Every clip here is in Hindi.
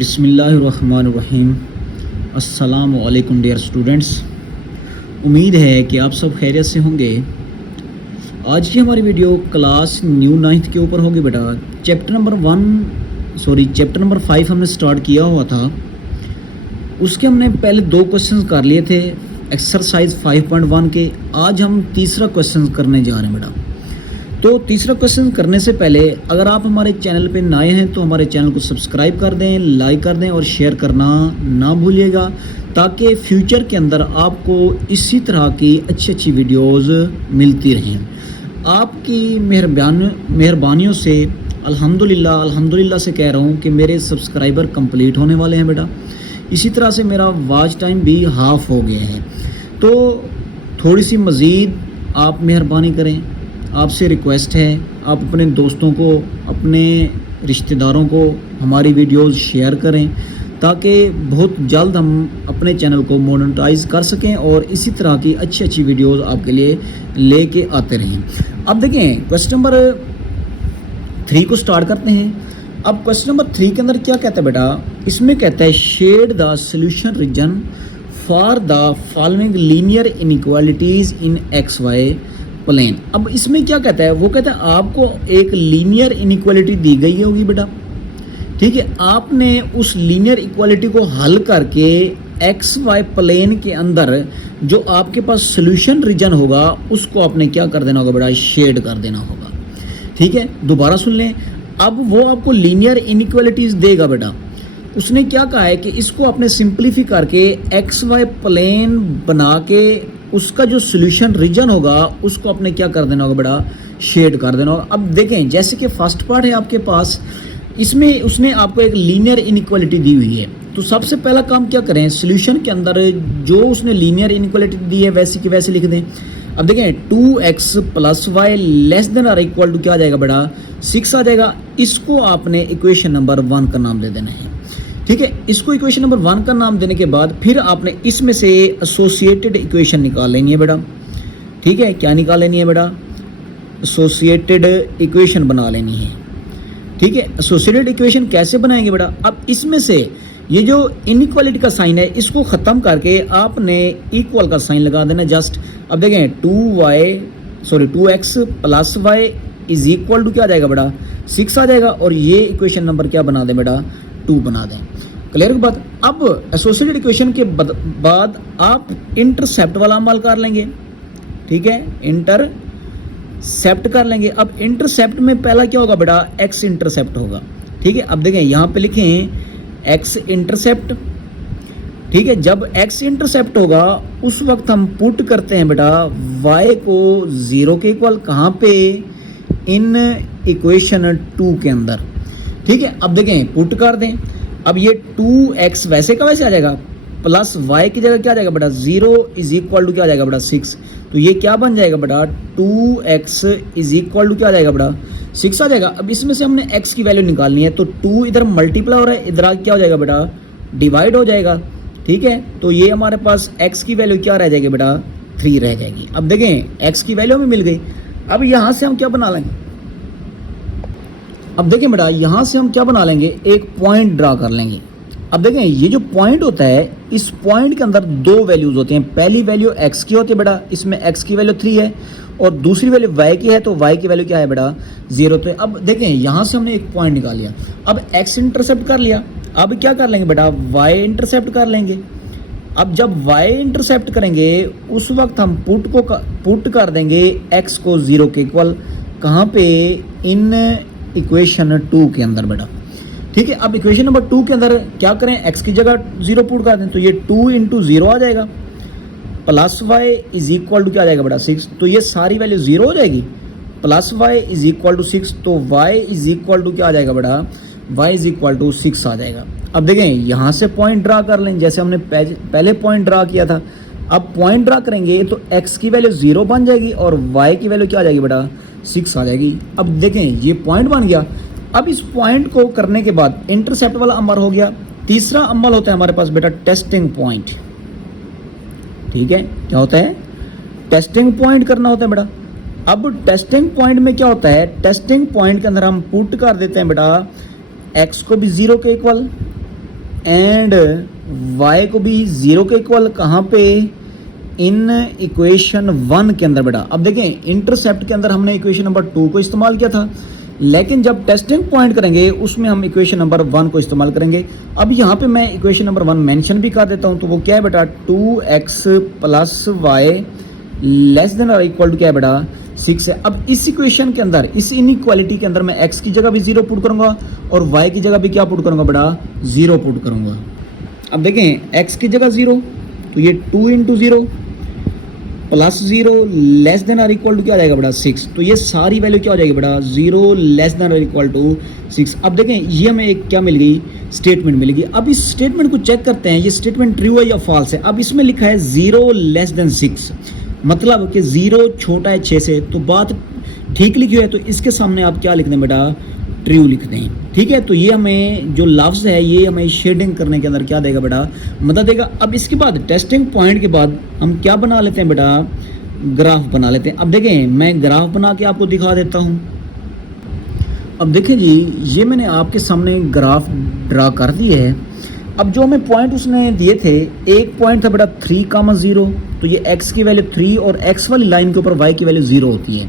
बिस्मिल्लाहिर्रहमानिर्रहीम। अस्सलामु अलैकुम डियर स्टूडेंट्स। उम्मीद है कि आप सब खैरियत से होंगे। आज की हमारी वीडियो क्लास न्यू 9th के ऊपर होगी बेटा। चैप्टर नंबर 5 हमने स्टार्ट किया हुआ था। उसके हमने पहले 2 क्वेश्चंस कर लिए थे एक्सरसाइज 5.1 के। आज हम तीसरा क्वेश्चन करने जा रहे हैं बेटा। तो तीसरा क्वेश्चन करने से पहले अगर आप हमारे चैनल पे नए हैं तो हमारे चैनल को सब्सक्राइब कर दें, लाइक कर दें और शेयर करना ना भूलिएगा, ताकि फ्यूचर के अंदर आपको इसी तरह की अच्छी वीडियोस मिलती रहें। आपकी मेहरबानियों से अल्हम्दुलिल्लाह से कह रहा हूँ कि मेरे सब्सक्राइबर कंप्लीट होने वाले हैं बेटा। इसी तरह से मेरा वॉच टाइम भी हाफ हो गया है। तो थोड़ी सी मज़ीद आप मेहरबानी करें, आपसे रिक्वेस्ट है आप अपने दोस्तों को, अपने रिश्तेदारों को हमारी वीडियोस शेयर करें, ताकि बहुत जल्द हम अपने चैनल को मोनेटाइज कर सकें और इसी तरह की अच्छी वीडियोस आपके लिए लेके आते रहें। अब देखें क्वेश्चन नंबर 3 को स्टार्ट करते हैं। अब क्वेश्चन नंबर 3 के अंदर क्या कहता है बेटा, इसमें कहता है shade the solution region for the following linear inequalities in x y plane. अब इसमें क्या कहता है, वो कहता है आपको एक लीनियर इनइक्वालिटी दी गई होगी बेटा, ठीक है। आपने उस लीनियर इक्वालिटी को हल करके एक्स वाई प्लेन के अंदर जो आपके पास सोल्यूशन रीजन होगा उसको आपने क्या कर देना होगा बेटा, शेड कर देना होगा, ठीक है। दोबारा सुन लें। अब वो आपको लीनियर इनइक्वालिटीज देगा बेटा। उसने क्या कहा है कि इसको आपने सिंप्लीफाई करके एक्स वाई प्लेन बना के उसका जो सोल्यूशन रीजन होगा उसको आपने क्या कर देना होगा बेटा, शेड कर देना होगा। अब देखें जैसे कि फर्स्ट पार्ट है आपके पास, इसमें उसने आपको एक लीनियर इनइक्वालिटी दी हुई है। तो सबसे पहला काम क्या करें, सोल्यूशन के अंदर जो उसने लीनियर इनइक्वालिटी दी है वैसे की वैसे लिख दें। अब देखें 2x + y लेस देन और इक्वल टू क्या आ जाएगा बेटा, 6 आ जाएगा। इसको आपने इक्वेशन नंबर 1 का नाम दे देना है, ठीक है। इसको इक्वेशन नंबर 1 का नाम देने के बाद फिर आपने इसमें से एसोसिएटेड इक्वेशन निकाल लेनी है बेटा, ठीक है। क्या निकाल लेनी है बेटा, एसोसिएटेड इक्वेशन बना लेनी है, ठीक है। एसोसिएटेड इक्वेशन कैसे बनाएंगे बेटा, अब इसमें से ये जो इनइक्वालिटी का साइन है इसको ख़त्म करके आपने इक्वल का साइन लगा देना जस्ट। अब देखें 2x + y = क्या आ जाएगा बेटा, 6 आ जाएगा। और ये इक्वेशन नंबर क्या बना दें बेटा, 2 बना दें। क्लियर की बात। अब एसोसिएटेड इक्वेशन के बाद आप इंटरसेप्ट वाला अमल कर लेंगे, ठीक है, इंटरसेप्ट कर लेंगे। अब इंटरसेप्ट में पहला क्या होगा बेटा, एक्स इंटरसेप्ट होगा, ठीक है। अब देखें यहाँ पे लिखें एक्स इंटरसेप्ट, ठीक है। जब एक्स इंटरसेप्ट होगा उस वक्त हम पुट करते हैं बेटा y को 0 के इक्वल, कहाँ पे, इन इक्वेशन 2 के अंदर, ठीक है। अब देखें पुट कर दें। अब ये 2x वैसे का वैसे आ जाएगा, प्लस y की जगह क्या आ जाएगा बेटा, 0 = क्या आ जाएगा बेटा, 6। तो ये क्या बन जाएगा बेटा, 2x = क्या आ जाएगा बेटा, 6 आ जाएगा। अब इसमें से हमने x की वैल्यू निकालनी है, तो 2 इधर मल्टीप्लाई हो रहा है, इधर क्या हो जाएगा बेटा, डिवाइड हो जाएगा, ठीक है। तो ये हमारे पास x की वैल्यू क्या रह जाएगी बेटा, 3 रह जाएगी। अब देखें x की वैल्यू हमें मिल गई। अब यहाँ से हम क्या बना लेंगे, अब देखें बेटा यहाँ से हम क्या बना लेंगे, एक पॉइंट ड्रा कर लेंगे। अब देखें ये जो पॉइंट होता है, इस पॉइंट के अंदर 2 वैल्यूज होती हैं। पहली वैल्यू x की होती है बेटा, इसमें x की वैल्यू 3 है, और दूसरी वैल्यू y की है, तो y की वैल्यू क्या है बेटा, 0। तो अब देखें यहाँ से हमने एक पॉइंट निकाल लिया। अब x इंटरसेप्ट कर लिया, अब क्या कर लेंगे बेटा, y इंटरसेप्ट कर लेंगे। अब जब y इंटरसेप्ट करेंगे उस वक्त हम पुट कर देंगे x को 0 के इक्वल, कहाँ पे, इन इक्वेशन 2 के अंदर बेटा, ठीक है। अब इक्वेशन नंबर 2 के अंदर क्या करें, x की जगह 0 पुट कर दें, तो ये 2 × 0 आ जाएगा, प्लस y = क्या आ जाएगा बेटा, 6। तो ये सारी वैल्यू 0 हो जाएगी, प्लस y = 6, तो y क्या आ जाएगा बेटा, y = 6 आ जाएगा। अब देखें यहाँ से पॉइंट ड्रा कर लें, जैसे हमने पहले पॉइंट ड्रा किया था। अब पॉइंट ड्रा करेंगे तो x की वैल्यू 0 बन जाएगी और y की वैल्यू क्या आ जाएगी बेटा, 6 आ जाएगी। अब देखें ये पॉइंट बन गया। अब इस पॉइंट को करने के बाद इंटरसेप्ट वाला अमल हो गया। तीसरा अमल होता है हमारे पास बेटा टेस्टिंग पॉइंट, ठीक है। क्या होता है, टेस्टिंग पॉइंट करना होता है बेटा। अब टेस्टिंग पॉइंट में क्या होता है, टेस्टिंग पॉइंट के अंदर हम पुट कर देते हैं बेटा x को भी 0 के इक्वल, एंड y को भी 0 के इक्वल कहाँ पे, इन इक्वेशन 1 के अंदर बेटा। अब देखें इंटरसेप्ट के अंदर हमने इक्वेशन नंबर 2 को इस्तेमाल किया था, लेकिन जब टेस्टिंग पॉइंट करेंगे उसमें हम इक्वेशन नंबर 1 को इस्तेमाल करेंगे। अब यहाँ पे मैं इक्वेशन नंबर 1 मेंशन भी कर देता हूँ, तो वो क्या है बेटा, 2x plus y less than और इक्वल टू क्या है बेटा 6 है। अब इस इक्वेशन के अंदर, इस इनइक्वालिटी के अंदर मैं x की जगह भी 0 पुट करूंगा और y की जगह भी क्या पुट करूंगा बेटा, 0 पुट करूंगा। अब देखें x की जगह 0, तो ये 2 इंटू 0 प्लस 0 लेस देन और इक्वल टू क्या आ जाएगा बेटा 6। तो ये सारी वैल्यू क्या हो जाएगी बेटा, 0 लेस देन और इक्वल टू 6। अब देखें ये हमें एक क्या मिल गई, स्टेटमेंट मिल गई। अब इस स्टेटमेंट को चेक करते हैं, ये स्टेटमेंट ट्रू है या फॉल्स है। अब इसमें लिखा है 0 लेस देन 6, मतलब कि 0 छोटा है 6 से, तो बात ठीक लिखी हुई है, तो इसके सामने आप क्या लिख दें बेटा, ट्रू लिख दें। ठीक है, तो ये हमें जो लफ्ज़ है ये हमें शेडिंग करने के अंदर क्या देगा बेटा, मदद देगा। अब इसके बाद टेस्टिंग पॉइंट के बाद हम क्या बना लेते हैं बेटा, ग्राफ बना लेते हैं। अब देखें मैं ग्राफ बना के आपको दिखा देता हूँ। अब देखें जी, ये मैंने आपके सामने ग्राफ ड्रा कर दिए है। अब जो हमें पॉइंट उसने दिए थे, एक पॉइंट था बेटा 3,0, तो ये x की वैल्यू 3 और x वाली लाइन के ऊपर y की वैल्यू 0 होती है।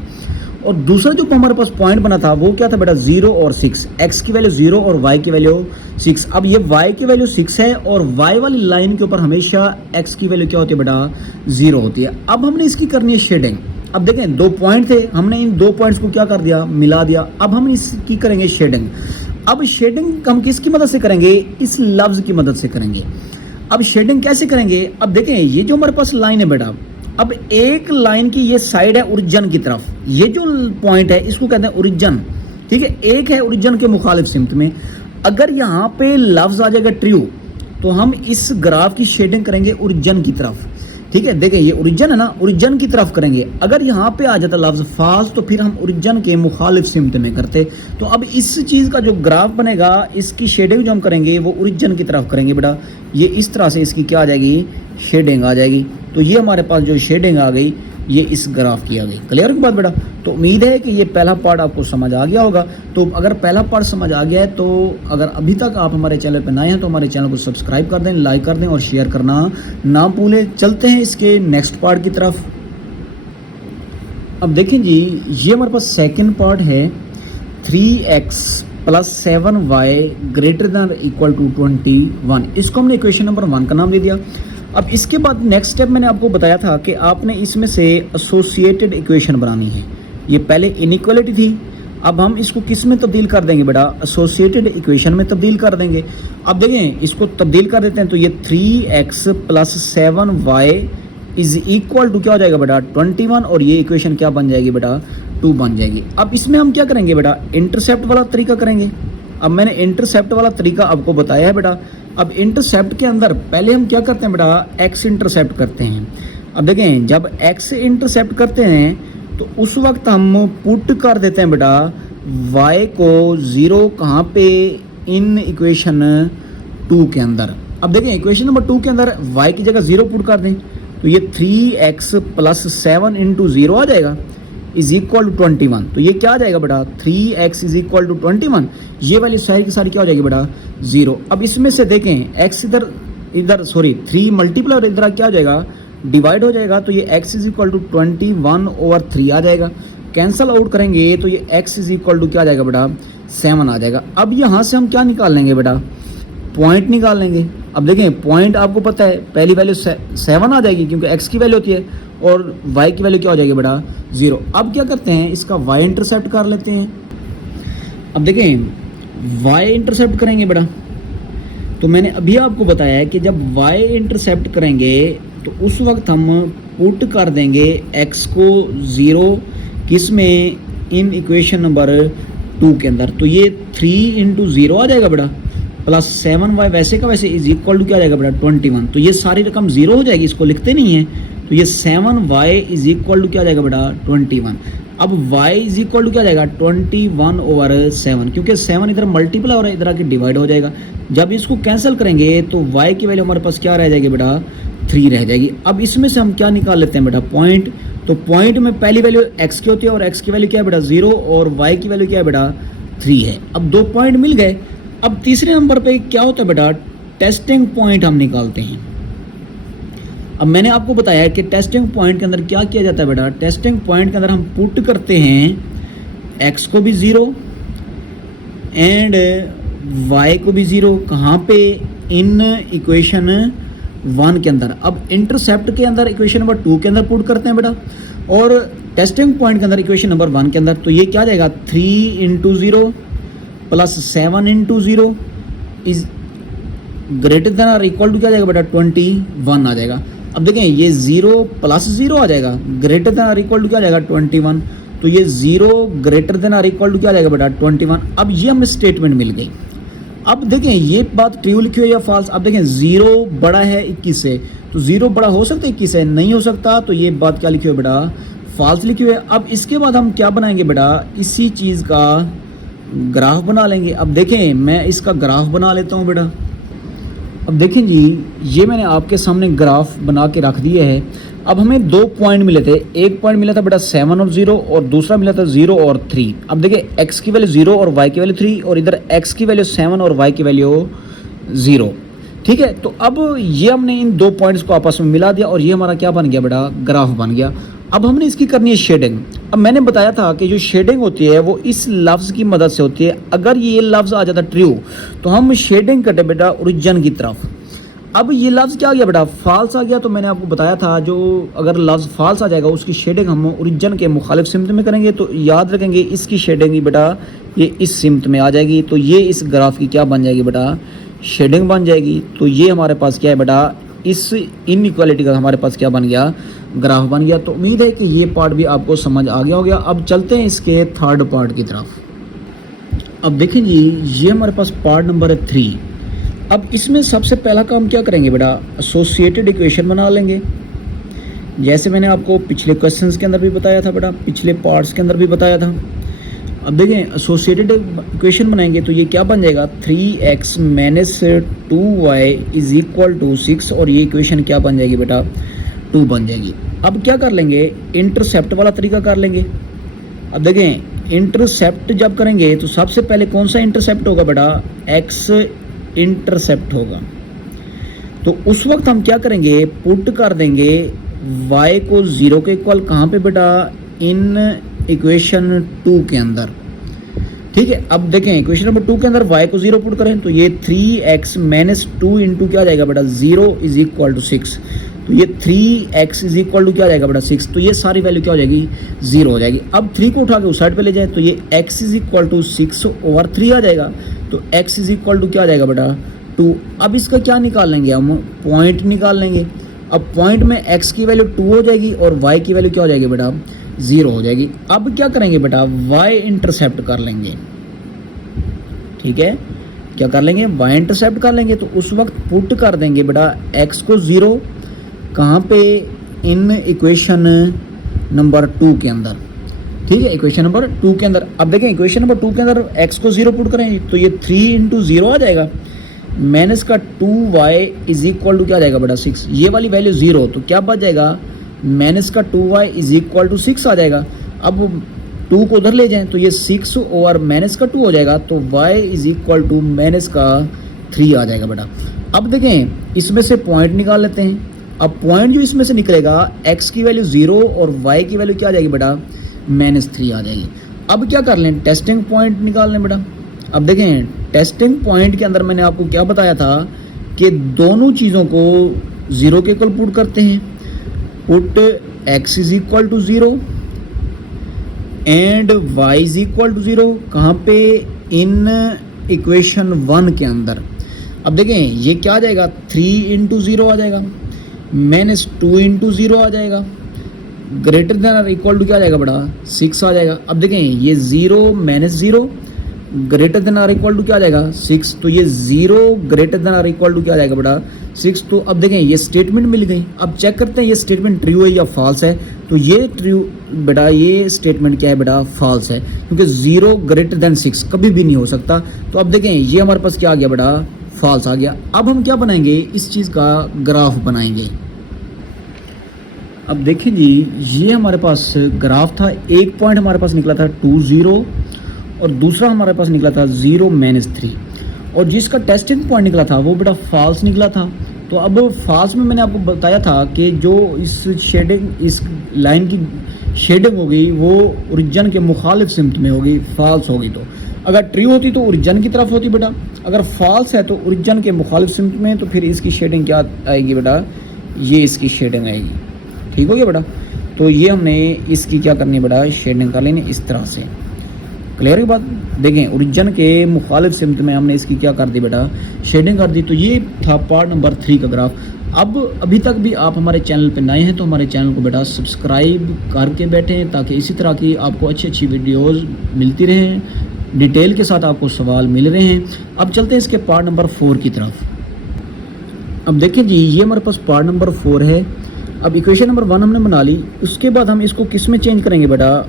और दूसरा जो हमारे पास पॉइंट बना था वो क्या था बेटा, 0 और 6, x की वैल्यू 0 और y की वैल्यू 6। अब ये y की वैल्यू 6 है और y वाली लाइन के ऊपर हमेशा x की वैल्यू क्या होती है बेटा, 0 होती है। अब हमने इसकी करनी है शेडिंग। अब देखें दो पॉइंट थे, हमने इन दो पॉइंट्स को क्या कर दिया, मिला दिया। अब हम इसकी करेंगे शेडिंग। अब शेडिंग हम किसकी मदद से करेंगे, इस लफ्ज़ की मदद से करेंगे। अब शेडिंग कैसे करेंगे, अब देखें ये जो हमारे पास लाइन है बेटा, अब एक लाइन की ये साइड है ओरिजिन की तरफ, ये जो पॉइंट है इसको कहते हैं ओरिजिन। ठीक है, एक है ओरिजिन के मुखालिफ सिमत में। अगर यहाँ पे लफ्ज़ आ जाएगा ट्रू, तो हम इस ग्राफ की शेडिंग करेंगे ओरिजिन की तरफ। ठीक है, देखें ये ओरिजिन है ना, ओरिजिन की तरफ करेंगे। अगर यहाँ पे आ जाता लफ्ज़ फाल्स, तो फिर हम ओरिजिन के मुखालिफ सिमत में करते। तो अब इस चीज़ का जो ग्राफ बनेगा, इसकी शेडिंग जो हम करेंगे वो ओरिजिन की तरफ करेंगे बेटा। ये इस तरह से इसकी क्या आ जाएगी, शेडिंग आ जाएगी। तो ये हमारे पास जो शेडिंग आ गई ये इस ग्राफ की आ गई। क्लियर की बात बेटा। तो उम्मीद है कि ये पहला पार्ट आपको समझ आ गया होगा। तो अगर पहला पार्ट समझ आ गया है, तो अगर अभी तक आप हमारे चैनल पर नए हैं तो हमारे चैनल को सब्सक्राइब कर दें, लाइक कर दें और शेयर करना ना भूलें। चलते हैं इसके नेक्स्ट पार्ट की तरफ। अब देखें जी, ये हमारे पास सेकेंड पार्ट है, 3x plus 7y greater than equal to 21। इसको हमने इक्वेशन नंबर 1 का नाम दे दिया। अब इसके बाद नेक्स्ट स्टेप मैंने आपको बताया था कि आपने इसमें से एसोसिएटेड इक्वेशन बनानी है। ये पहले इनइक्वालिटी थी, अब हम इसको किस में तब्दील कर देंगे बेटा, एसोसिएटेड इक्वेशन में तब्दील कर देंगे। अब देखें इसको तब्दील कर देते हैं, तो ये 3x plus 7y is equal to क्या हो जाएगा बेटा, 21। और ये इक्वेशन क्या बन जाएगी बेटा, 2 बन जाएगी। अब इसमें हम क्या करेंगे बेटा, इंटरसेप्ट वाला तरीका करेंगे। अब मैंने इंटरसेप्ट वाला तरीका आपको बताया है बेटा। अब इंटरसेप्ट के अंदर पहले हम क्या करते हैं बेटा, x इंटरसेप्ट करते हैं। अब देखें जब x इंटरसेप्ट करते हैं तो उस वक्त हम पुट कर देते हैं बेटा y को 0 कहाँ पे, इन इक्वेशन 2 के अंदर। अब देखें इक्वेशन नंबर 2 के अंदर y की जगह 0 पुट कर दें, तो ये 3x प्लस 7 इंटू 0 आ जाएगा इज इक्वल टू 21। तो ये क्या आ जाएगा बेटा, 3x इज इक्वल टू 21। ये वाली सारी की सारी क्या हो जाएगी बेटा, 0। अब इसमें से देखें x इधर सॉरी 3 मल्टीप्लाई और इधर क्या हो जाएगा, डिवाइड हो जाएगा। तो ये x इज इक्वल टू 21/3 आ जाएगा। कैंसल आउट करेंगे तो ये x इज इक्वल टू क्या आ जाएगा बेटा, 7 आ जाएगा। अब यहाँ से हम क्या निकाल लेंगे बेटा, पॉइंट निकाल लेंगे। अब देखें पॉइंट आपको पता है पहली वैल्यू 7 आ जाएगी क्योंकि x की वैल्यू होती है और y की वैल्यू क्या हो जाएगी बेटा, 0। अब क्या करते हैं, इसका y इंटरसेप्ट कर लेते हैं। अब देखें y इंटरसेप्ट करेंगे बेटा, तो मैंने अभी आपको बताया है कि जब y इंटरसेप्ट करेंगे तो उस वक्त हम पुट कर देंगे x को 0 किस में, इन इक्वेशन नंबर 2 के अंदर। तो ये 3 इंटू 0 आ जाएगा बेटा, प्लस 7y वैसे का वैसे इज इक्वल टू क्या आ जाएगा बेटा, 21। तो ये सारी रकम 0 हो जाएगी, इसको लिखते नहीं है। तो ये 7y इज इक्वल टू क्या आ जाएगा बेटा, 21। अब y इज इक्वल टू क्या आ जाएगा, 21/7, क्योंकि 7 इधर मल्टीप्लाई हो रहा है, इधर आके डिवाइड हो जाएगा। जब इसको कैंसिल करेंगे तो y की वैल्यू हमारे पास क्या रह जाएगी बेटा, 3 रह जाएगी। अब इसमें से हम क्या निकाल लेते हैं बेटा, पॉइंट। तो पॉइंट में पहली वैल्यू x की होती है और x की वैल्यू क्या है बेटा, 0 और y की वैल्यू क्या है बेटा, 3 है। अब 2 पॉइंट मिल गए। अब तीसरे नंबर पे क्या होता है बेटा, टेस्टिंग पॉइंट हम निकालते हैं। अब मैंने आपको बताया कि टेस्टिंग पॉइंट के अंदर क्या किया जाता है बेटा, टेस्टिंग पॉइंट के अंदर हम पुट करते हैं x को भी 0 एंड y को भी 0। कहाँ पे, इन इक्वेशन 1 के अंदर। अब इंटरसेप्ट के अंदर इक्वेशन नंबर 2 के अंदर पुट करते हैं बेटा, और टेस्टिंग पॉइंट के अंदर इक्वेशन नंबर 1 के अंदर। तो ये क्या जाएगा, 3 × 0 + 7 × 0 इज ग्रेटर देन और इक्वल टू क्या जाएगा बेटा, 21 आ जाएगा। अब देखें ये 0 + 0 आ जाएगा, ग्रेटर देन और इक्वल टू क्या जाएगा, 21। तो ये 0 ग्रेटर देन और इक्वल टू क्या जाएगा बेटा, 21। अब ये हमें स्टेटमेंट मिल गई। अब देखें ये बात ट्रू लिखी हुई है या फॉल्स। अब देखें 0 बड़ा है 21 से, तो 0 बड़ा हो सकता है 21 से, नहीं हो सकता। तो ये बात क्या लिखी हुई है बेटा, फॉल्स लिखी हुई है। अब इसके बाद हम क्या बनाएंगे बेटा, इसी चीज़ का ग्राफ बना लेंगे। अब देखें मैं इसका ग्राफ बना लेता हूँ बेटा। अब देखें जी, ये मैंने आपके सामने ग्राफ बना के रख दिया है। अब हमें 2 पॉइंट मिले थे, एक पॉइंट मिला था बेटा 7 और 0, और दूसरा मिला था 0 और 3। अब देखिए x की वैल्यू 0 और y की वैल्यू 3, और इधर x की वैल्यू 7 और y की वैल्यू 0। ठीक है, तो अब ये हमने इन 2 पॉइंट्स को आपस में मिला दिया, और ये हमारा क्या बन गया बेटा, ग्राफ बन गया। अब हमने इसकी करनी है शेडिंग। अब मैंने बताया था कि जो शेडिंग होती है वो इस लफ्ज़ की मदद से होती है। अगर ये लफ्ज़ आ जाता ट्रू तो हम शेडिंग करते बेटा ओरिजिन की तरफ। अब ये लफ्ज़ क्या आ गया बेटा, फॉल्स आ गया। तो मैंने आपको बताया था जो अगर लफ्ज़ फॉल्स आ जाएगा उसकी शेडिंग हम ओरिजिन के मुखालिफ सिमत में करेंगे। तो याद रखेंगे इसकी शेडिंग बेटा ये इस सिमत में आ जाएगी। तो ये इस ग्राफ की क्या बन जाएगी बेटा, शेडिंग बन जाएगी। तो ये हमारे पास क्या है बेटा, इस इनइक्वालिटी का हमारे पास क्या बन गया, ग्राफ बन गया। तो उम्मीद है कि ये पार्ट भी आपको समझ आ गया हो गया। अब चलते हैं इसके थर्ड पार्ट की तरफ। अब देखें जी, ये हमारे पास पार्ट नंबर है 3। अब इसमें सबसे पहला काम क्या करेंगे बेटा, एसोसिएटेड इक्वेशन बना लेंगे। जैसे मैंने आपको पिछले क्वेश्चंस के अंदर भी बताया था बेटा, पिछले पार्ट्स के अंदर भी बताया था। अब देखें एसोसिएटेड इक्वेशन बनाएंगे तो ये क्या बन जाएगा, 3x - 2y = 6, और ये इक्वेशन क्या बन जाएगी बेटा, 2 बन जाएगी। अब क्या कर लेंगे, इंटरसेप्ट वाला तरीका कर लेंगे। अब देखें इंटरसेप्ट जब करेंगे तो सबसे पहले कौन सा इंटरसेप्ट होगा बेटा, x इंटरसेप्ट होगा। तो उस वक्त हम क्या करेंगे, पुट कर देंगे y को 0 के इक्वल, कहाँ पे बेटा, इन इक्वेशन 2 के अंदर। ठीक है, अब देखें इक्वेशन नंबर 2 के अंदर y को 0 पुट करें तो ये 3x - 2 इंटू क्या जाएगा बेटा, 0 = 6। तो ये 3x = क्या जाएगा बेटा, 6। तो ये सारी वैल्यू क्या हो जाएगी, 0 हो जाएगी। अब 3 को उठा के उस साइड पे ले जाएं तो ये x = 6/3 आ जाएगा। तो x = क्या आ जाएगा बेटा, 2। अब इसका क्या निकाल लेंगे, हम पॉइंट निकाल लेंगे। अब पॉइंट में x की वैल्यू 2 हो जाएगी और y की वैल्यू क्या हो जाएगी बेटा, 0 हो जाएगी। अब क्या करेंगे बेटा, y इंटरसेप्ट कर लेंगे। ठीक है, क्या कर लेंगे, y इंटरसेप्ट कर लेंगे। तो उस वक्त पुट कर देंगे बेटा x को 0, कहाँ पे, इन इक्वेशन नंबर 2 के अंदर। ठीक है, इक्वेशन नंबर 2 के अंदर। अब देखें इक्वेशन नंबर 2 के अंदर x को 0 पुट करें तो ये 3 × 0 आ जाएगा, माइनस का 2y = क्या आ जाएगा बेटा, 6। ये वाली वैल्यू 0, तो क्या बच जाएगा, माइनस का 2y = 6 आ जाएगा। अब 2 को उधर ले जाएं तो ये 6 और माइनस का 2 हो जाएगा। तो y = -3 आ जाएगा बेटा। अब देखें इसमें से पॉइंट निकाल लेते हैं। अब पॉइंट जो इसमें से निकलेगा, x की वैल्यू 0 और y की वैल्यू क्या आ जाएगी बेटा, -3 आ जाएगी। अब क्या कर लें, टेस्टिंग पॉइंट निकाल लें बेटा। अब देखें टेस्टिंग पॉइंट के अंदर मैंने आपको क्या बताया था कि दोनों चीज़ों को 0 के इक्वल पुट करते हैं। पुट x = 0 एंड y = 0, कहाँ पे, इन इक्वेशन 1 के अंदर। अब देखें ये क्या आ जाएगा, 3 × 0 आ जाएगा, -2 × 0 आ जाएगा, ग्रेटर देन और इक्वल टू क्या आ जाएगा बेटा, 6 आ जाएगा। अब देखें ये 0 - 0 ग्रेटर देन और इक्वल टू क्या आ जाएगा, 6। तो ये 0 ग्रेटर देन और इक्वल टू क्या आ जाएगा बेटा, 6। तो अब देखें ये स्टेटमेंट मिल गई। अब चेक करते हैं ये स्टेटमेंट ट्रू है या फॉल्स है। तो ये ट्रू बेटा, ये स्टेटमेंट क्या है बेटा, फॉल्स है, क्योंकि 0 ग्रेटर देन 6 कभी भी नहीं हो सकता। तो अब देखें ये हमारे पास क्या आ गया बेटा, फॉल्स आ गया। अब हम क्या बनाएंगे, इस चीज़ का ग्राफ बनाएंगे। अब देखिए जी, ये हमारे पास ग्राफ था। एक पॉइंट हमारे पास निकला था 2 0 और दूसरा हमारे पास निकला था 0 - 3। और जिसका टेस्टिंग पॉइंट निकला था वो बेटा फॉल्स निकला था। तो अब फॉल्स में मैंने आपको बताया था कि जो इस लाइन की शेडिंग होगी वो ओरिजिन के मुखालिफ सिमत में होगी, फॉल्स होगी। तो अगर ट्रू होती तो ओरिजिन की तरफ होती बेटा, अगर फॉल्स है तो ओरिजिन के मुखालिफ सिमत में, तो फिर इसकी शेडिंग क्या आएगी बेटा, ये इसकी शेडिंग आएगी। ठीक हो गया बेटा। तो ये हमने इसकी क्या करनी है बेटा, शेडिंग कर लेनी इस तरह से। क्लियर है बात। देखें ओरिजिन के मुखालिफ सिमत में हमने इसकी क्या कर दी बेटा, शेडिंग कर दी। तो ये था पार्ट नंबर 3 का ग्राफ। अब अभी तक भी आप हमारे चैनल पे नए हैं तो हमारे चैनल को बेटा सब्सक्राइब करके बैठें, ताकि इसी तरह की आपको अच्छी अच्छी वीडियोज़ मिलती रहें, डिटेल के साथ आपको सवाल मिल रहे हैं। अब चलते हैं इसके पार्ट नंबर 4 की तरफ। अब देखें जी, ये हमारे पास पार्ट नंबर 4 है। अब इक्वेशन नंबर 1 हमने बना ली, उसके बाद हम इसको किस में चेंज करेंगे बेटा,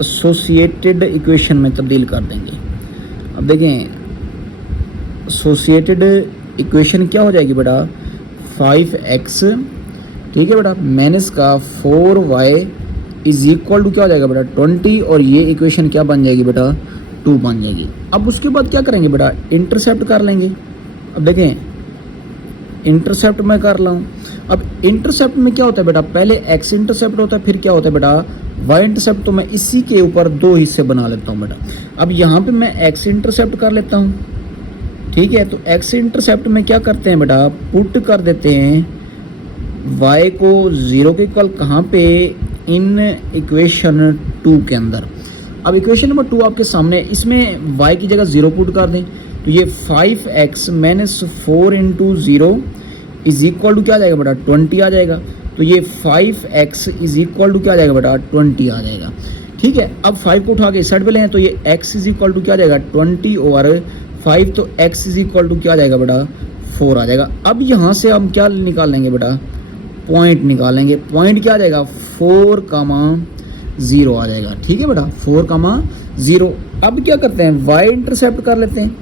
एसोसिएटेड इक्वेशन में तब्दील कर देंगे। अब देखें एसोसिएटेड इक्वेशन क्या हो जाएगी बेटा, 5x, ठीक है बेटा, माइनस का 4y इज इक्वल टू क्या हो जाएगा बेटा 20, और ये इक्वेशन क्या बन जाएगी बेटा 2 बन जाएगी। अब उसके बाद क्या करेंगे बेटा, इंटरसेप्ट कर लेंगे। अब देखें इंटरसेप्ट में कर रहा हूँ। अब इंटरसेप्ट में क्या होता है बेटा, पहले x इंटरसेप्ट होता है, फिर क्या होता है बेटा y इंटरसेप्ट। तो मैं इसी के ऊपर 2 हिस्से बना लेता हूँ बेटा। अब यहाँ पे मैं x इंटरसेप्ट कर लेता हूँ, ठीक है। तो x इंटरसेप्ट में क्या करते हैं बेटा, पुट कर देते हैं y को 0 के इक्वल कहाँ पे, इन इक्वेशन 2 के अंदर। अब इक्वेशन नंबर 2 आपके सामने, इसमें y की जगह 0 पुट कर दें, तो ये 5x minus 4 into 0 is equal to क्या आ जाएगा बेटा 20 आ जाएगा। तो ये 5x इज इक्वल टू क्या आ जाएगा बेटा 20 आ जाएगा, ठीक है। अब 5 को उठा के इस साइड पे लें तो ये x इज इक्वल टू क्या आ जाएगा 20 ओवर 5, तो x इज इक्वल टू क्या आ जाएगा बेटा 4 आ जाएगा। अब यहाँ से हम क्या निकाल लेंगे बेटा, पॉइंट निकालेंगे। पॉइंट क्या आ जाएगा 4,0 आ जाएगा, ठीक है बेटा 4,0। अब क्या करते हैं, y इंटरसेप्ट कर लेते हैं।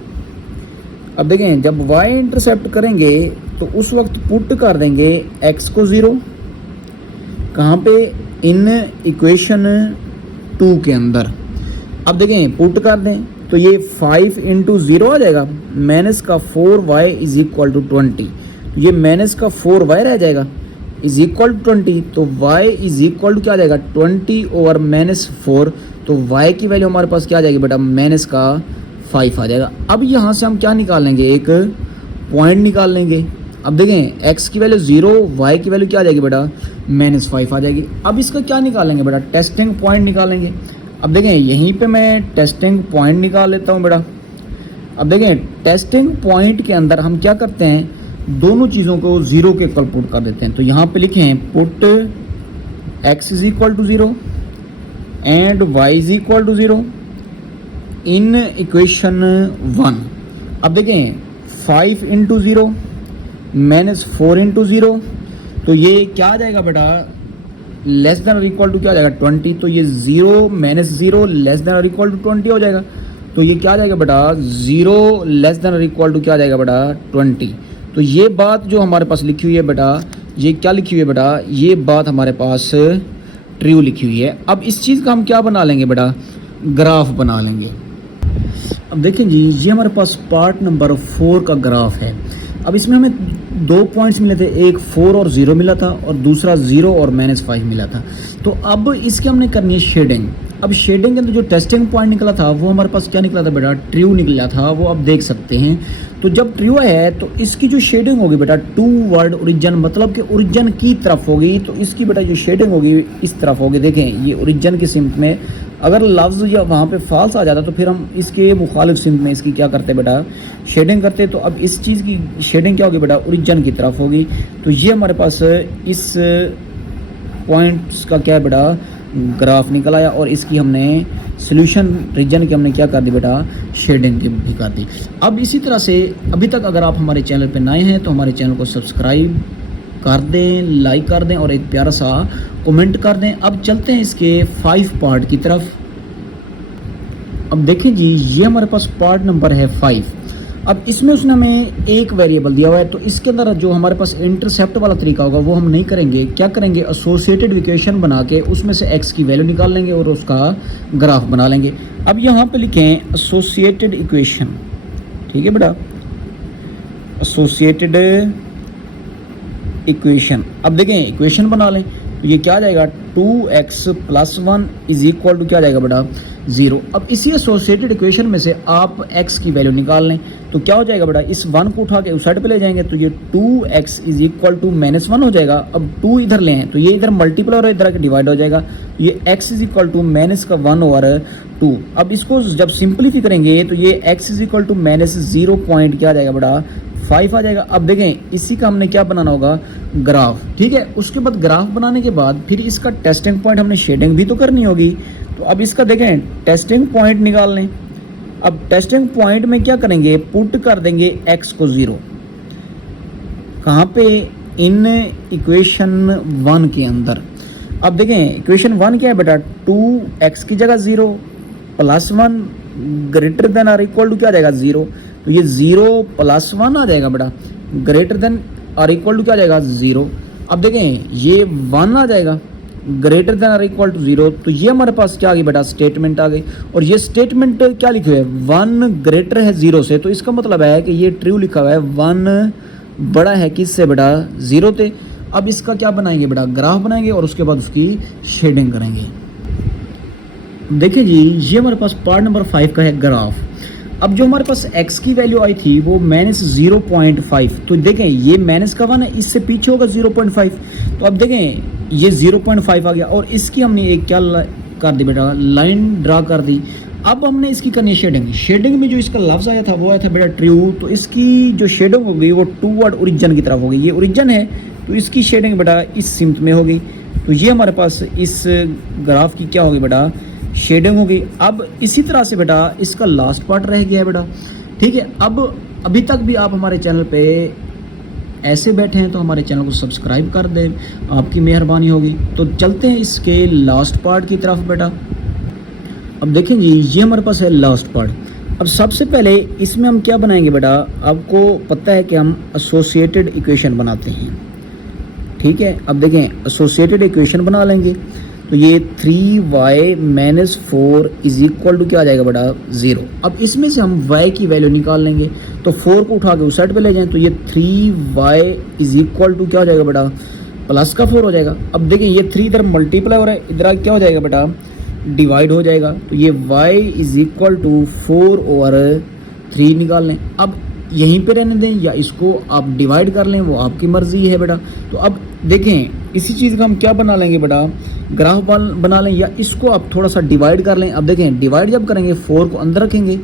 अब देखें जब y इंटरसेप्ट करेंगे तो उस वक्त पुट कर देंगे x को 0 कहाँ पे, इन इक्वेशन 2 के अंदर। अब देखें पुट कर दें तो ये 5 इंटू 0 आ जाएगा, माइनस का 4y इज इक्वल टू 20, ये माइनस का 4y रह जाएगा इज इक्वल टू 20। तो y इज इक्वल टू क्या आ जाएगा 20 ओवर माइनस 4, तो y की वैल्यू हमारे पास क्या आ जाएगी बेटा, माइनस का 5 आ जाएगा। अब यहाँ से हम क्या निकालेंगे, एक पॉइंट निकाल लेंगे। अब देखें x की वैल्यू 0, y की वैल्यू क्या आ जाएगी बेटा -5 आ जाएगी। अब इसका क्या निकालेंगे बेटा, टेस्टिंग पॉइंट निकालेंगे। अब देखें यहीं पे मैं टेस्टिंग पॉइंट निकाल लेता हूँ बेटा। अब देखें टेस्टिंग पॉइंट के अंदर हम क्या करते हैं, दोनों चीज़ों को 0 के इक्वल पुट कर देते हैं। तो यहाँ पे लिखें put x is equal to 0 and y is equal to 0 in equation 1। अब देखें 5 इंटू 0 माइनस 4 इंटू 0, तो ये क्या आ जाएगा बेटा, लेस देन और इक्वल टू क्या आ जाएगा 20। तो ये 0 माइनस 0 लेस देन और इक्वल टू 20 हो जाएगा। तो ये क्या आ जाएगा बेटा 0 लेस देन और इक्वल टू क्या आ जाएगा बेटा 20। तो ये बात जो हमारे पास लिखी हुई है बेटा, ये क्या लिखी हुई है बेटा, ये बात हमारे पास ट्रू लिखी हुई है। अब इस चीज़ का हम क्या बना लेंगे बेटा, ग्राफ बना लेंगे। अब देखें जी, ये हमारे पास पार्ट नंबर 4 का ग्राफ है। अब इसमें हमें 2 पॉइंट्स मिले थे, एक 4 और 0 मिला था और दूसरा 0 और -5 मिला था। तो अब इसकी हमने करनी है शेडिंग। अब शेडिंग के अंदर जो टेस्टिंग पॉइंट निकला था वो हमारे पास क्या निकला था बेटा, ट्रू निकला था, वो आप देख सकते हैं। तो जब ट्रू है तो इसकी जो शेडिंग होगी बेटा टू वर्ड ओरिजिन, मतलब कि ओरिजिन की तरफ होगी। तो इसकी बेटा जो शेडिंग होगी इस तरफ होगी। देखें ये ओरिजिन की सिमत में अगर लफ्ज़ या वहाँ पे फॉल्स आ जाता तो फिर हम इसके मुखालिफ सिमत में इसकी क्या करते बेटा, शेडिंग करते। तो अब इस चीज़ की शेडिंग क्या होगी बेटा, ओरिजिन की तरफ होगी। तो ये हमारे पास इस पॉइंट्स का क्या है बेटा, ग्राफ निकल आया और इसकी हमने सोल्यूशन रीजन की हमने क्या कर दी बेटा, शेडिंग भी कर दी। अब इसी तरह से अभी तक अगर आप हमारे चैनल पे नए हैं तो हमारे चैनल को सब्सक्राइब कर दें, लाइक कर दें और एक प्यारा सा कमेंट कर दें। अब चलते हैं इसके 5 पार्ट की तरफ। अब देखें जी, ये हमारे पास पार्ट नंबर है 5। अब इसमें उसने हमें एक वेरिएबल दिया हुआ है, तो इसके अंदर जो हमारे पास इंटरसेप्ट वाला तरीका होगा वो हम नहीं करेंगे। क्या करेंगे, एसोसिएटेड इक्वेशन बना के उसमें से x की वैल्यू निकाल लेंगे और उसका ग्राफ बना लेंगे। अब यहाँ पे लिखें एसोसिएटेड इक्वेशन, ठीक है बेटा, एसोसिएटेड इक्वेशन। अब देखें इक्वेशन बना लें तो ये क्या आ जाएगा 2x + 1 इज इक्वल टू क्या आ जाएगा बेटा 0। अब इसी एसोसिएटेड इक्वेशन में से आप x की वैल्यू निकाल लें तो क्या हो जाएगा बेटा, इस 1 को उठा के उस साइड पे ले जाएंगे तो ये 2x इज इक्वल टू -1 हो जाएगा। अब 2 इधर ले आए तो ये इधर मल्टीपल और इधर डिवाइड हो जाएगा, ये x इज इक्वल टू -1/2। अब इसको जब सिंपलीफाई करेंगे तो ये x is equal to -0 point क्या आ जाएगा बेटा 5 आ जाएगा। अब देखें इसी का हमने क्या बनाना होगा ग्राफ, ठीक है। उसके बाद ग्राफ बनाने के बाद फिर इसका टेस्टिंग पॉइंट हमने शेडिंग भी तो करनी होगी, तो अब इसका देखें टेस्टिंग पॉइंट निकाल लें। अब टेस्टिंग पॉइंट में क्या करेंगे, पुट कर देंगे x को 0 कहाँ पे, इन इक्वेशन 1 के अंदर। अब देखें इक्वेशन 1 क्या है बेटा, 2x की जगह 0 + 1 ग्रेटर देन और इक्वल टू क्या आ जाएगा 0, तो ये 0 + 1 आ जाएगा बेटा, ग्रेटर देन और इक्वल टू क्या आ जाएगा 0। अब देखें ये 1 आ जाएगा ग्रेटर देन और इक्वल टू 0, तो ये हमारे पास क्या आ गई बेटा स्टेटमेंट आ गई। और ये स्टेटमेंट क्या लिखे हुए है 1 ग्रेटर है 0 से, तो इसका मतलब है कि ये ट्रू लिखा हुआ है 1 बड़ा है किससे बेटा 0 से। अब इसका क्या बनाएंगे बेटा ग्राफ बनाएंगे और उसके बाद उसकी शेडिंग करेंगे। देखिए जी ये हमारे पास पार्ट नंबर 5 का है ग्राफ। अब जो हमारे पास x की वैल्यू आई थी वो -0.5, तो देखें ये माइनस का 1 है, इससे पीछे होगा 0.5, तो अब देखें ये 0.5 आ गया और इसकी हमने एक क्या कर दी बेटा लाइन ड्रा कर दी। अब हमने इसकी करनी है शेडिंग। शेडिंग में जो इसका लफ्ज़ आया था वो आया था बेटा ट्रू, तो इसकी जो शेडिंग होगी वो टूवर्ड ओरिजिन की तरफ होगी। ये ओरिजिन है तो इसकी शेडिंग बेटा इस सिमत में होगी, तो ये हमारे पास इस ग्राफ की क्या होगी बेटा शेडिंग होगी। अब इसी तरह से बेटा इसका लास्ट पार्ट रह गया है बेटा, ठीक है। अब अभी तक भी आप हमारे चैनल पे ऐसे बैठे हैं तो हमारे चैनल को सब्सक्राइब कर दें, आपकी मेहरबानी होगी। तो चलते हैं इसके लास्ट पार्ट की तरफ बेटा। अब देखेंगे ये हमारे पास है लास्ट पार्ट। अब सबसे पहले इसमें हम क्या बनाएंगे बेटा, आपको पता है कि हम एसोसिएटेड इक्वेशन बनाते हैं, ठीक है। अब देखें एसोसिएटेड इक्वेशन बना लेंगे तो ये 3y - 4 इज इक्वल टू क्या आ जाएगा बेटा 0। अब इसमें से हम y की वैल्यू निकाल लेंगे तो 4 को उठा के उस साइड पे ले जाएं तो ये 3y इज इक्वल टू क्या हो जाएगा बेटा +4 हो जाएगा। अब देखिए ये 3 इधर मल्टीप्लाई हो रहा है, इधर क्या हो जाएगा बेटा डिवाइड हो जाएगा, तो ये y इज इक्वल टू 4/3 निकाल लें। अब यहीं पे रहने दें या इसको आप डिवाइड कर लें, वो आपकी मर्ज़ी है बेटा। तो अब देखें इसी चीज़ का हम क्या बना लेंगे बेटा ग्राफ बना लें, या इसको आप थोड़ा सा डिवाइड कर लें। अब देखें डिवाइड जब करेंगे 4 को अंदर रखेंगे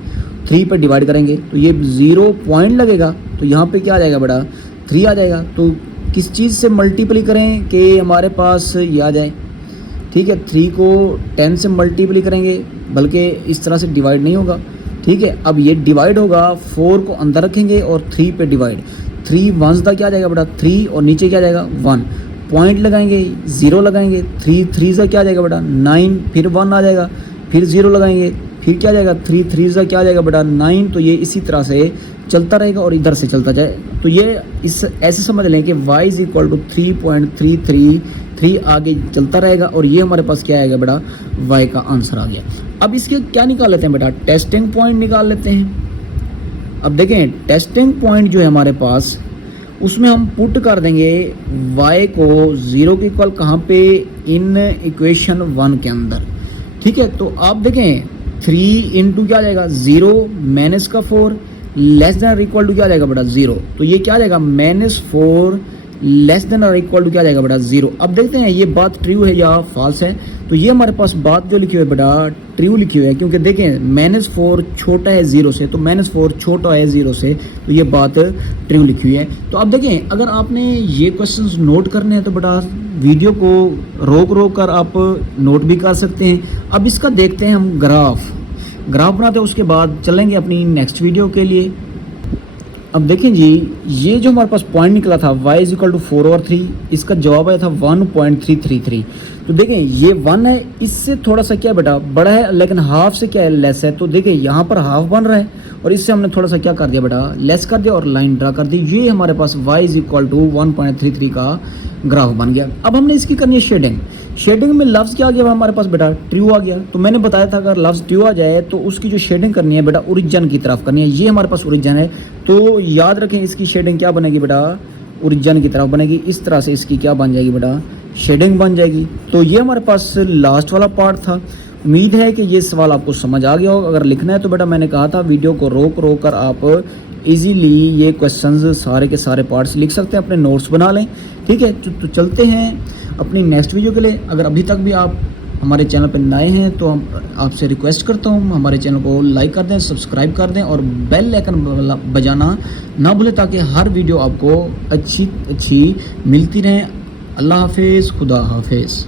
3 पे डिवाइड करेंगे तो ये 0 पॉइंट लगेगा, तो यहाँ पे क्या आ जाएगा बेटा 3 आ जाएगा। तो किस चीज़ से मल्टीप्लाई करें कि हमारे पास ये आ जाए, ठीक है। 3 को 10 से मल्टीप्लाई करेंगे, बल्कि इस तरह से डिवाइड नहीं होगा, ठीक है। अब ये डिवाइड होगा 4 को अंदर रखेंगे और 3 पे डिवाइड, 3 1 का क्या आ जाएगा बेटा 3 और नीचे क्या आ जाएगा 1, पॉइंट लगाएंगे 0 लगाएंगे, 3 3 का क्या आ जाएगा बेटा 9, फिर 1 आ जाएगा, फिर 0 लगाएंगे, फिर क्या आ जाएगा 3 3 का क्या आ जाएगा बेटा 9। तो ये इसी तरह से चलता रहेगा और इधर से चलता जाए। तो ये इस ऐसे समझ लें कि y इज इक्वल टू 3.333 आगे चलता रहेगा और ये हमारे पास क्या आएगा बेटा y का आंसर आ गया। अब इसके क्या निकाल लेते हैं बेटा टेस्टिंग पॉइंट निकाल लेते हैं। अब देखें टेस्टिंग पॉइंट जो है हमारे पास उसमें हम पुट कर देंगे y को 0 के इक्वल कहाँ पे इन इक्वेशन 1 के अंदर, ठीक है। तो आप देखें 3 इंटू क्या आ जाएगा 0 -4 लेस देन और इक्वल टू क्या आ जाएगा बेटा 0, तो ये क्या आ जाएगा -4 लेस देन और इक्वल टू क्या आ जाएगा बेटा 0। अब देखते हैं ये बात ट्रू है या फॉल्स है। तो ये हमारे पास बात जो लिखी हुई है बेटा ट्रू लिखी हुई है, क्योंकि देखें -4 छोटा है 0 से, तो -4 छोटा है 0 से, तो ये बात ट्रू लिखी हुई है। तो अब देखें अगर आपने ये क्वेश्चंस नोट करने हैं तो बेटा वीडियो को रोक कर आप नोट भी कर सकते हैं। अब इसका देखते हैं हम ग्राफ बनाते हैं, उसके बाद चलेंगे अपनी नेक्स्ट वीडियो के लिए। अब देखें जी ये जो हमारे पास पॉइंट निकला था y इज इक्वल टू 4/3, इसका जवाब आया था 1.333। तो देखें ये 1 है, इससे थोड़ा सा क्या बेटा बड़ा है, लेकिन हाफ से क्या है लेस है। तो देखें यहाँ पर हाफ बन रहा है और इससे हमने थोड़ा सा क्या कर दिया बेटा लेस कर दिया और लाइन ड्रा कर दी। ये हमारे पास y इज इक्वल टू 1.33 का ग्राफ बन गया। अब हमने इसकी करनी है शेडिंग। शेडिंग में लफ्ज़ क्या आ गया हमारे पास बेटा ट्रू आ गया। तो मैंने बताया था अगर लफ्ज़ ट्रू आ जाए तो उसकी जो शेडिंग करनी है बेटा ओरिजिन की तरफ करनी है। ये हमारे पास ओरिजिन है, तो याद रखें इसकी शेडिंग क्या बनेगी बेटा ओरिजिन की तरफ बनेगी। इस तरह से इसकी क्या बन जाएगी बेटा शेडिंग बन जाएगी। तो ये हमारे पास लास्ट वाला पार्ट था। उम्मीद है कि ये सवाल आपको समझ आ गया होगा। अगर लिखना है तो बेटा मैंने कहा था वीडियो को रोक रोक कर आप इजीली ये क्वेश्चंस सारे के सारे पार्ट्स लिख सकते हैं, अपने नोट्स बना लें। ठीक है, तो चलते हैं अपनी नेक्स्ट वीडियो के लिए। अगर अभी तक भी आप हमारे चैनल पर नए हैं तो हम आपसे रिक्वेस्ट करता हूँ हमारे चैनल को लाइक कर दें, सब्सक्राइब कर दें और बेल आइकन बजाना ना भूलें ताकि हर वीडियो आपको अच्छी मिलती रहें। अल्लाह हाफिज़, खुदा हाफिज़।